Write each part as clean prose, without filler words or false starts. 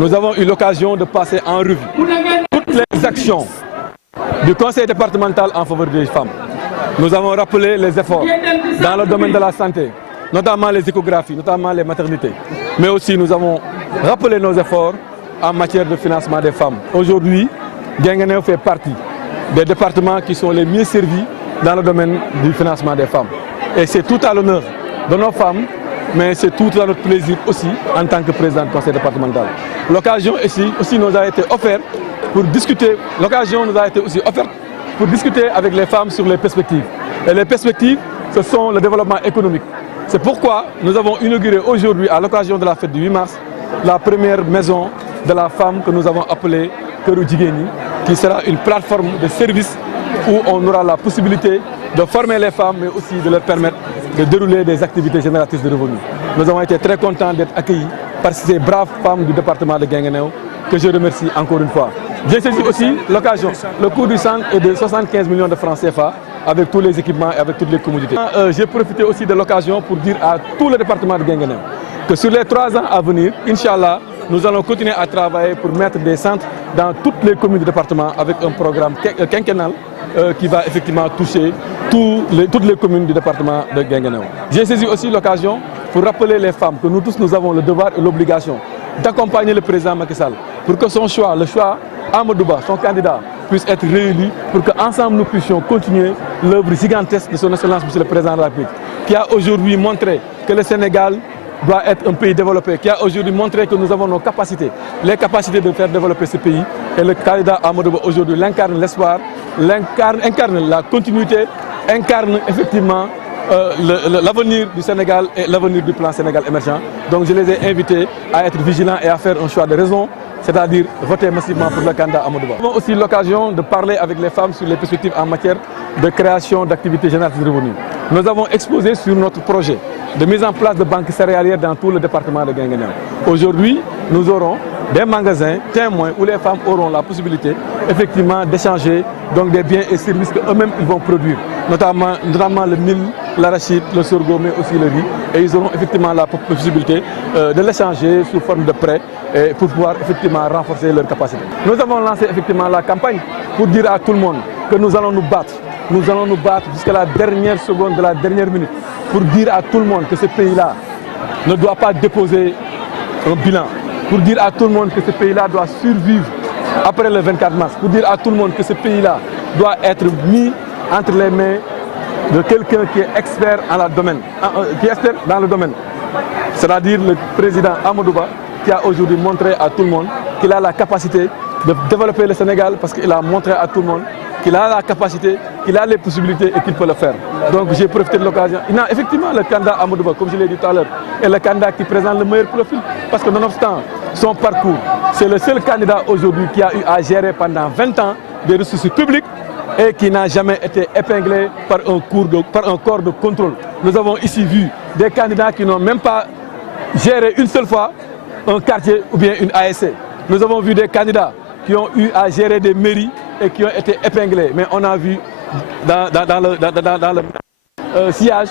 nous avons eu l'occasion de passer en revue toutes les actions du conseil départemental en faveur des femmes. Nous avons rappelé les efforts dans le domaine de la santé, notamment les échographies, notamment les maternités. Mais aussi nous avons rappelé nos efforts en matière de financement des femmes. Aujourd'hui, Guinguinéo fait partie des départements qui sont les mieux servis dans le domaine du financement des femmes. Et c'est tout à l'honneur de nos femmes, mais c'est tout à notre plaisir aussi en tant que président du conseil départemental. L'occasion aussi nous a été offerte pour discuter, avec les femmes sur les perspectives. Et les perspectives, ce sont le développement économique. C'est pourquoi nous avons inauguré aujourd'hui, à l'occasion de la fête du 8 mars, la première maison de la femme que nous avons appelée Keuru Jigéen, qui sera une plateforme de services où on aura la possibilité de former les femmes, mais aussi de leur permettre de dérouler des activités génératrices de revenus. Nous avons été très contents d'être accueillis par ces braves femmes du département de Guinguinéo, que je remercie encore une fois. J'ai saisi aussi l'occasion. Le coût du centre est de 75 millions de francs CFA avec tous les équipements et avec toutes les commodités. J'ai profité aussi de l'occasion pour dire à tout le département de Guinguinéo que sur les 3 ans à venir, Inch'Allah, nous allons continuer à travailler pour mettre des centres dans toutes les communes du département avec un programme quinquennal qui va effectivement toucher toutes les communes du département de Guinguinéo. J'ai saisi aussi l'occasion pour rappeler les femmes que nous tous nous avons le devoir et l'obligation d'accompagner le président Macky Sall pour que son choix, le choix Amadou Ba, son candidat, puisse être réélu pour qu'ensemble nous puissions continuer l'œuvre gigantesque de son excellence, monsieur le président de la République, qui a aujourd'hui montré que le Sénégal doit être un pays développé, qui a aujourd'hui montré que nous avons nos capacités, les capacités de faire développer ce pays. Et le candidat Amadou Ba aujourd'hui l'incarne l'espoir, incarne la continuité, incarne effectivement l'avenir du Sénégal et l'avenir du plan Sénégal émergent. Donc je les ai invités à être vigilants et à faire un choix de raison, c'est-à-dire voter massivement pour le candidat Amadou Ba. Nous avons aussi l'occasion de parler avec les femmes sur les perspectives en matière de création d'activités génératrices de revenus. Nous avons exposé sur notre projet de mise en place de banques céréalières dans tout le département de Guinguinéo. Aujourd'hui, nous aurons des magasins témoins où les femmes auront la possibilité effectivement d'échanger donc des biens et services qu'eux-mêmes ils vont produire, notamment le mil, l'arachide, le sorgho, mais aussi le riz. Et ils auront effectivement la possibilité de l'échanger sous forme de prêt pour pouvoir effectivement renforcer leur capacité. Nous avons lancé effectivement la campagne pour dire à tout le monde que nous allons nous battre. Nous allons nous battre jusqu'à la dernière seconde de la dernière minute pour dire à tout le monde que ce pays-là ne doit pas déposer un bilan, pour dire à tout le monde que ce pays-là doit survivre après le 24 mars, pour dire à tout le monde que ce pays-là doit être mis entre les mains de quelqu'un qui est expert dans le domaine, c'est-à-dire le président Amadou Ba, qui a aujourd'hui montré à tout le monde qu'il a la capacité de développer le Sénégal, parce qu'il a montré à tout le monde qu'il a la capacité, qu'il a les possibilités et qu'il peut le faire. Donc j'ai profité de l'occasion. Effectivement, le candidat Amadou Ba, comme je l'ai dit tout à l'heure, est le candidat qui présente le meilleur profil. Parce que nonobstant son parcours, c'est le seul candidat aujourd'hui qui a eu à gérer pendant 20 ans des ressources publiques et qui n'a jamais été épinglé par un corps de contrôle. Nous avons ici vu des candidats qui n'ont même pas géré une seule fois un quartier ou bien une ASC. Nous avons vu des candidats qui ont eu à gérer des mairies et qui ont été épinglés. Mais on a vu dans le sillage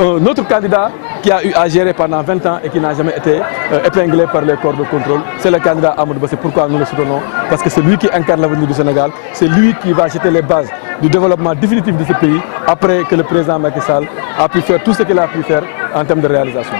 un autre candidat qui a eu à gérer pendant 20 ans et qui n'a jamais été épinglé par les corps de contrôle. C'est le candidat Amadou Ba. C'est pourquoi nous le soutenons. Parce que c'est lui qui incarne l'avenir du Sénégal. C'est lui qui va jeter les bases du développement définitif de ce pays après que le président Macky Sall a pu faire tout ce qu'il a pu faire en termes de réalisation.